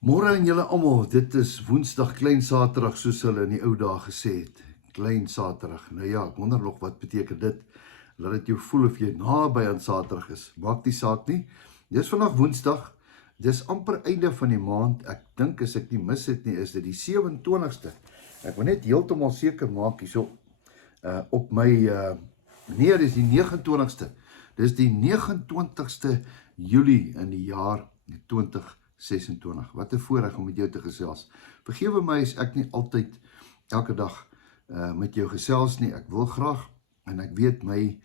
Môre aan julle almal, dit is Woensdag, Klein Saterdag, soos hulle in die ou dae gesê het. Klein Saterdag. Nou ja, ek wonder nog wat beteken dit. Laat dit jou voel of jy naby aan Saterdag is. Maak die saak nie. Dis vandag Woensdag. Dis amper einde van die maand. Ek dink as ek nie mis het nie, is dit die 27ste. Ek wil net heeltemal seker maak hierso op my nee, dis die 29ste. Dis die 29ste Julie in die jaar 2026. Wat 'n voorreg om met jou te gesels. Vergewe my as ek nie altyd elke dag met jou gesels nie. Ek wil graag en ek weet my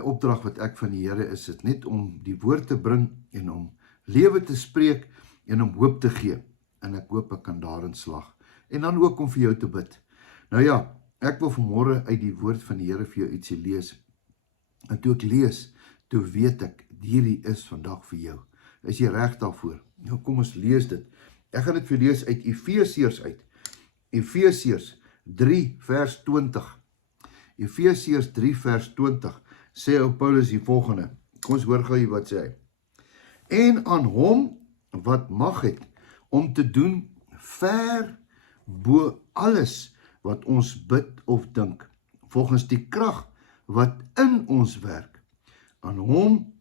opdrag wat ek van die Here is dit net om die woord te bring en om lewe te spreek en om hoop te gee. En ek hoop ek kan daarin slag. En dan ook om vir jou te bid. Nou ja, ek wil vanmôre uit die woord van die Here vir jou ietsie lees. En toe ek lees, toe weet ek hierdie is vandag vir jou. Is jy reg daarvoor? Nou kom ons lees dit. Ek gaan dit vir lees uit Efesiërs uit. Efesiërs 3 vers 20. Efesiërs 3 vers 20 sê ou Paulus die volgende. Kom ons hoor gou wat sê hy. En aan hom wat mag het om te doen ver bo alles wat ons bid of dink, volgens die krag wat in ons werk. Aan hom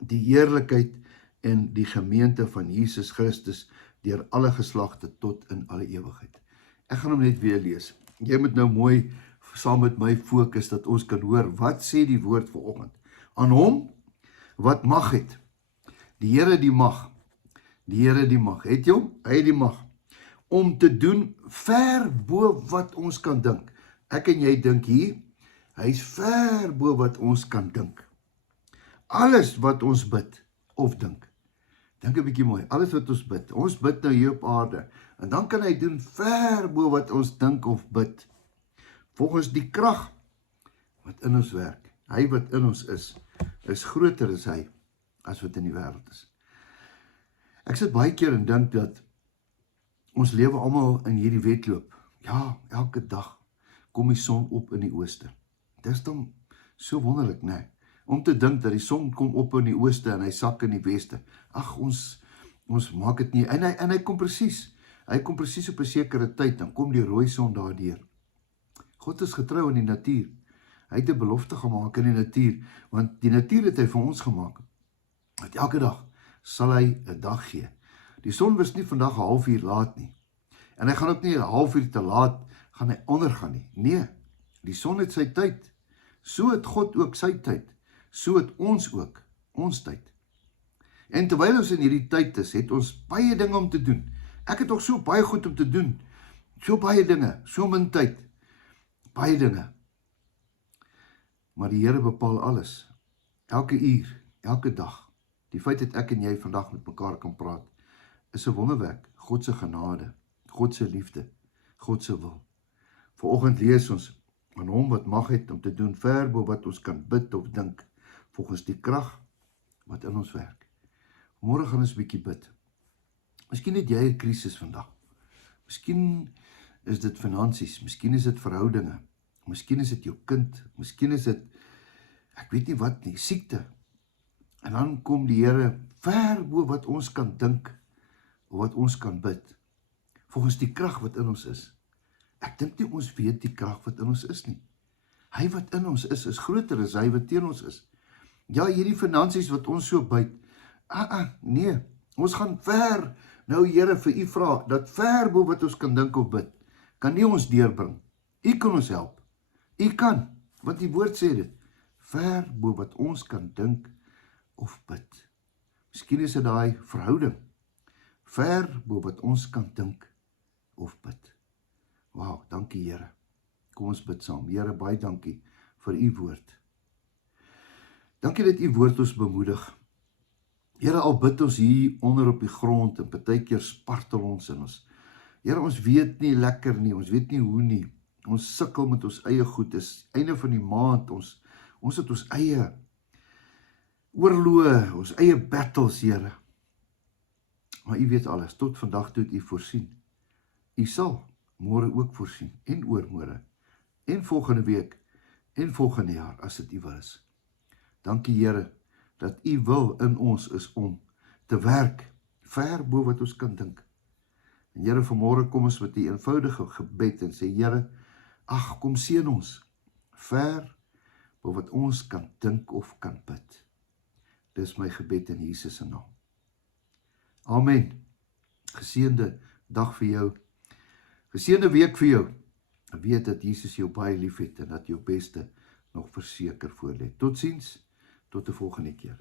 die heerlikheid en die gemeente van Jesus Christus deur alle geslagte tot in alle ewigheid. Ek gaan hom net weer lees. Jy moet nou mooi saam met my fokus dat ons kan hoor wat sê die woord vanoggend. Aan hom wat mag het. Die Here die mag. Die Here die mag. Het jy hom? Hy het die mag om te doen ver bo wat ons kan dink. Ek en jy dink hier, hy's ver bo wat ons kan dink. Alles wat ons bid of dink. Dink 'n bietjie mooi, alles wat ons bid. Ons bid nou hier op aarde. En dan kan hy doen ver bo wat ons dink of bid. Volgens die krag wat in ons werk. Hy wat in ons is groter as hy, as wat in die wêreld is. Ek sit baie keer en dink dat ons lewe almal in hierdie wedloop. Ja, elke dag kom die son op in die ooste. Dis dan so wonderlik, né? Om te dink dat die son kom op in die ooste en hy sak in die weste. Ag, ons maak dit nie. En hy kom presies. Hy kom presies op 'n sekere tyd, dan kom die rooi son daardeur. God is getrou in die natuur. Hy het 'n belofte gemaak in die natuur, want die natuur het hy vir ons gemaak. Dat elke dag sal hy 'n dag gee. Die son was nie vandag 'n halfuur laat nie. En hy gaan ook nie 'n halfuur te laat gaan hy ondergaan nie. Nee, die son het sy tyd. So het God ook sy tyd. So het ons ook ons tyd. En terwyl ons in hierdie tyd is, het ons baie dinge om te doen. Ek het ook so baie goed om te doen. So baie dinge, so min tyd. Baie dinge. Maar die Here bepaal alles. Elke uur, elke dag. Die feit dat ek en jy vandag met mekaar kan praat, is 'n wonderwerk. God se genade, God se liefde, God se wil. Vanoggend lees ons aan hom wat mag het om te doen ver bo wat ons kan bid of dink, volgens die krag wat in ons werk. Môre gaan ons 'n bietjie bid. Miskien het jy 'n krisis vandag. Miskien is dit finansies, miskien is dit verhoudinge, miskien is dit jou kind, miskien is dit, ek weet nie wat nie, siekte. En dan kom die Here ver bo wat ons kan dink, of wat ons kan bid, volgens die krag wat in ons is. Ek dink nie ons weet die krag wat in ons is nie. Hy wat in ons is groter as hy wat teen ons is. Ja, hierdie finansies wat ons so byt, nee, ons gaan ver. Nou Here, vir u vra, dat ver bo wat ons kan dink of bid, kan nie ons deurbring. U kan ons help. U kan, want die woord sê dit, ver bo wat ons kan dink of bid. Miskien is dit daai verhouding, ver bo wat ons kan dink of bid. Wauw, dankie Here. Kom ons bid saam. Here, baie dankie vir u woord. Dankie dat u woord ons bemoedig. Here, al bid ons hier onder op die grond en partykeer spartel ons in ons. Here, ons weet nie lekker nie, ons weet nie hoe nie. Ons sukkel met ons eie goed. Dis einde van die maand, ons het ons eie oorloë, ons eie battles, Here. Maar u weet alles, tot vandag toe het u voorsien. U sal môre ook voorsien, en oormôre, en volgende week, en volgende jaar, as dit u wil is. Dankie Here, dat u wil in ons is om te werk, ver bo wat ons kan dink, En Here, vanmôre kom ons met die eenvoudige gebed en sê, Here, ag, kom seën ons, ver bo wat ons kan dink of kan bid. Dis my gebed in Jesus se naam. Amen. Geseënde dag vir jou. Geseënde week vir jou. Weet dat Jesus jou baie lief het en dat jou beste nog verseker voorlê. Totsiens, tot 'n volgende keer.